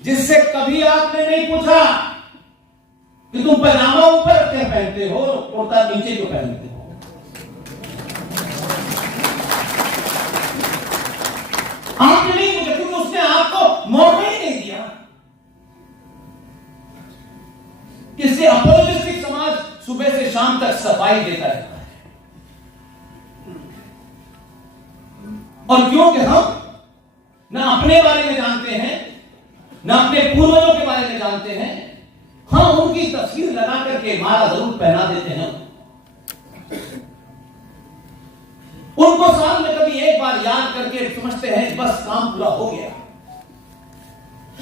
जिससे कभी आपने नहीं पूछा कि तुम पजामा ऊपर क्यों पहनते हो, कुर्ता नीचे क्यों पहनते हो। आपने नहीं पूछा क्योंकि उसने आपको मौका ही नहीं दिया। इससे अपोजिस्टिक समाज सुबह से शाम तक सफाई देता रहता है। और क्योंकि हम ना अपने बारे में जानते हैं, ना अपने पूर्वजों के बारे में जानते हैं, हम उनकी तस्वीर लगा करके माला जरूर पहना देते हैं। उनको साल में कभी एक बार याद करके समझते हैं बस काम पूरा हो गया।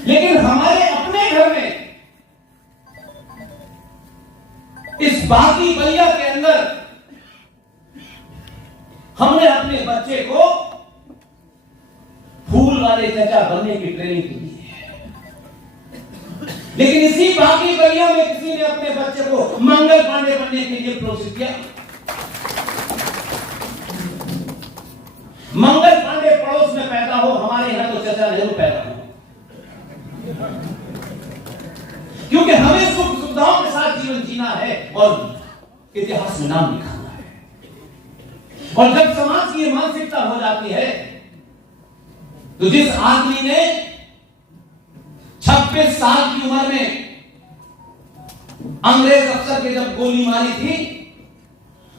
लेकिन हमारे अपने घर में इस बाकी बलिया के अंदर हमने अपने बच्चे को फूल वाले चचा बनने की ट्रेनिंग दी है। लेकिन इसी बाकी बलिया में किसी ने अपने बच्चे को मंगल पांडे बनने के लिए प्रोत्साहित किया। मंगल पांडे पड़ोस में पैदा हो, हमारे यहां तो चचा नेहरू पैदा हो, क्योंकि हमें सुख सुविधाओं के साथ जीवन जीना है और इतिहास में नाम लिखाना है। और जब समाज की मानसिकता हो जाती है तो जिस आदमी ने 26 साल की उम्र में अंग्रेज अफसर के जब गोली मारी थी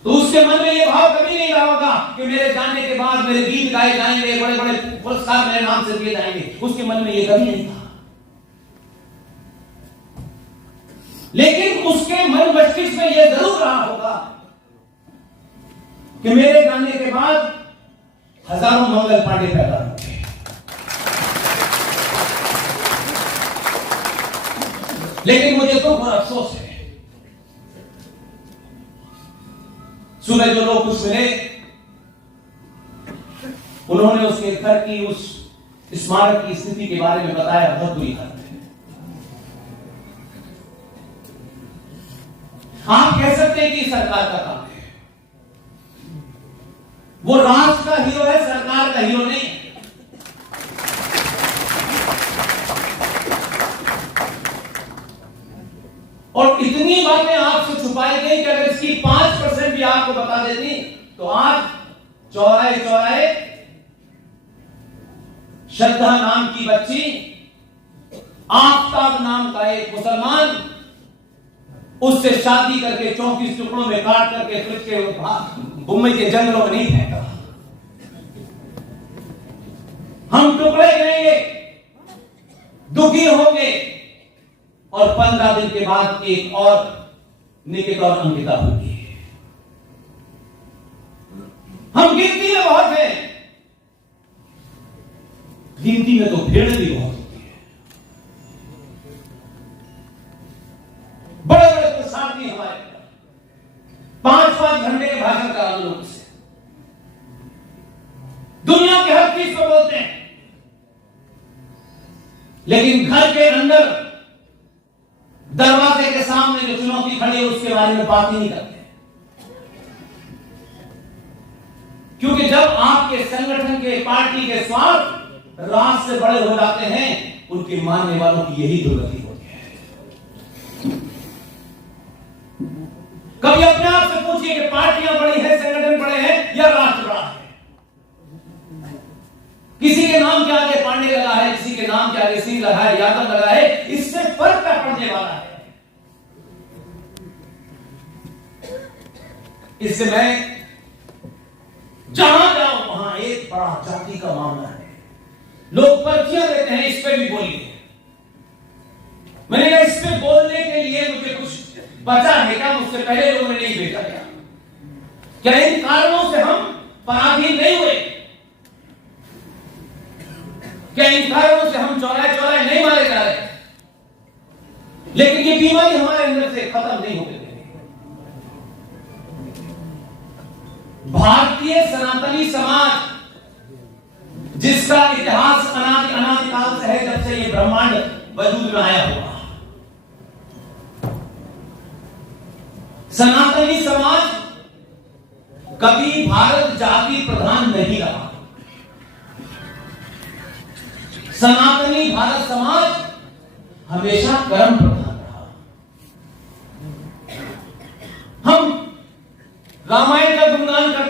तो उसके मन में यह भाव कभी नहीं रहा होगा कि मेरे जाने के बाद मेरे गीत गाए जाएंगे, बड़े बड़े पुरस्कार मेरे नाम से दिए जाएंगे। उसके मन में यह कभी नहीं था। लेकिन उसके मन मस्तिष्क में यह जरूर रहा होगा कि मेरे जाने के बाद हजारों मंगल पांडे पैदा होंगे। लेकिन मुझे तो बड़ा अफसोस है, सुबह जो लोग कुछ मिले उन्होंने उसके घर की उस स्मारक की स्थिति के बारे में बताया। बहुत बुरी हालत है। आप कह सकते हैं कि सरकार का काम है, वो राष्ट्र का हीरो है, सरकार का हीरो नहीं। और इतनी बातें आपसे छुपाई गई कि अगर इसकी 5% भी आपको बता देती तो आज चौराहे चौराहे श्रद्धा नाम की बच्ची, आफ्ताब नाम का एक मुसलमान, उससे शादी करके 34 टुकड़ों में काट करके फिर के मुंबई के जंगलों में नहीं फेंका। हम टुकड़े गिरेंगे, दुखी होंगे और 15 दिन के बाद एक और निकिता और अंकिता होगी। हम गिनती में बहुत हैं, गिनती में तो भीड़ भी बहुत होती है। बड़े बड़े प्रसादी हमारे 5-5 घंटे के भाषण करा लोग से दुनिया के हर चीज को बोलते हैं, लेकिन घर के अंदर दरवाजे के सामने जो चुनौती खड़ी है उसके बारे में बात ही नहीं करते। क्योंकि जब आपके संगठन के, पार्टी के स्वार्थ राष्ट्र से बड़े हो जाते हैं, उनके मानने वालों की यही दुर्गति होती है। कभी अपने आप से पूछिए कि पार्टियां बड़ी हैं, संगठन बड़े हैं या राष्ट्र बड़ा है? किसी के नाम के आगे पांडे लगा है, किसी के नाम के आगे सिंह लगा है, यादव लगा है, इससे फर्क क्या पड़ने वाला है? इससे मैं जहां जाऊं वहां एक बड़ा जाति का मामला है। लोग पर्चियां देते हैं, इस पे भी बोलिए। मैंने कहा इस पे बोलने के लिए मुझे कुछ बचा है क्या? मुझसे पहले लोगों ने नहीं भेजा क्या? क्या इन कारणों से हम पराधीन नहीं हुए? क्या इन कारणों से हम चौराहे चौराहे नहीं मारे जा रहे? लेकिन ये बीमारी हमारे अंदर से खत्म नहीं हो गई। भारतीय सनातनी समाज, जिसका इतिहास अनादिकाल से है, जब से ये ब्रह्मांड वजूद में आया हुआ, सनातनी समाज कभी भारत जाति प्रधान नहीं रहा। सनातनी भारत समाज हमेशा कर्म प्रधान रहा। हम रामायण का गुणगान करते